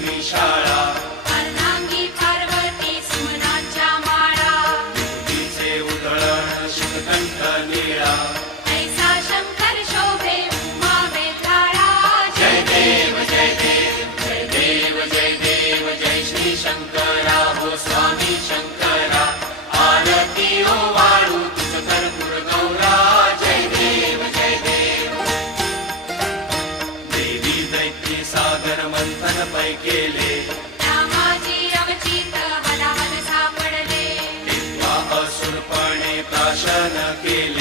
देवी शाळा अर्धांगी पार्वती सुमनांच्या माळा तिचे उधळण शिवकंठ निळा ऐसा शंकर शोभे उमा वेताळा जय देव जय देव जय देव जय देव जय श्री शंकरा हो स्वामी शंकरा आरती ओ वाळू तुझ कर्पूर गौरा जय देव जय देव देवी दैत्य सागर मंथन पै केले रामाजी अवचित हलाहल सापडले तेव्हा असुरपणे प्राशन केले